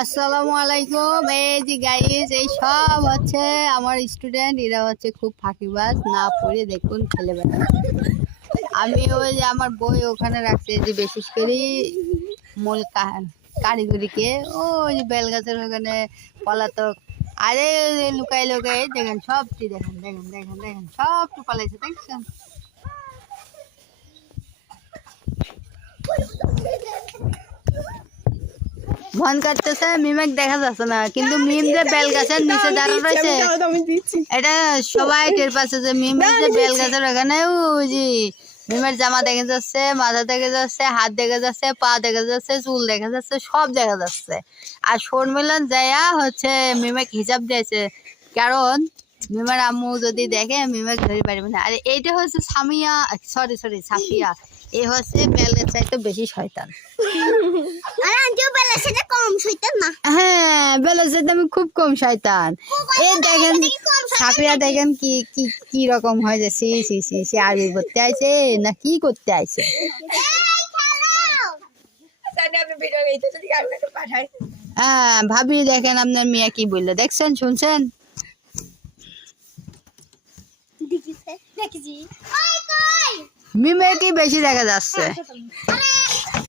আসসালামু আলাইকুম। এই যে গাইস, এই সব হচ্ছে আমার স্টুডেন্ট। এরা হচ্ছে খুব ফাঁকিবাজ, না পড়ে দেখুন খেলে বেড়ায়। আমি ওই যে আমার বই ওখানে রাখছি, যে বিশেষ করে মূল কারিগরিকে ওই যে বেলগাছের ওখানে পলাতক। আরে লুকাই লুকাই দেখেন, সবটি দেখেন দেখেন দেখেন দেখেন, সবটি পালাইছে দেখছেন। মন করতেছে মিমেক দেখা যাচ্ছে না, কিন্তু মিম যে বেল গাছের নিচে দাঁড়া রয়েছে এটা সবাই টের পাচ্ছে যে মিম যে বেল গাছের ওখানে। ওই যে মিমের জামা দেখা যাচ্ছে, মাথা দেখা যাচ্ছে, হাত দেখা যাচ্ছে, পা দেখা যাচ্ছে, চুল দেখা যাচ্ছে, সব দেখা যাচ্ছে। আর শর্মিলন যাইয়া হচ্ছে মিমেক হিসাব দিয়েছে, কারণ মিমের আম্মু যদি দেখে মিমেক ধরে পারবে না। আর এইটা হচ্ছে সামিয়া, সরি সরি সাফিয়া, এ হচ্ছে বেলের চাইতে বেশি শয়তান। হ্যাঁ, বেলের চাইতে আমি খুব কম শয়তান। এই দেখেন সাফিয়া, দেখেন কি কি কি রকম হয়ে যাচ্ছে। সে আরবি করতে আইছে না কি করতে আইছে। হ্যাঁ ভাবি, দেখেন আপনার মিয়া কি বললো, দেখছেন শুনছেন? মিমে কি বেশি দেখা যাচ্ছে।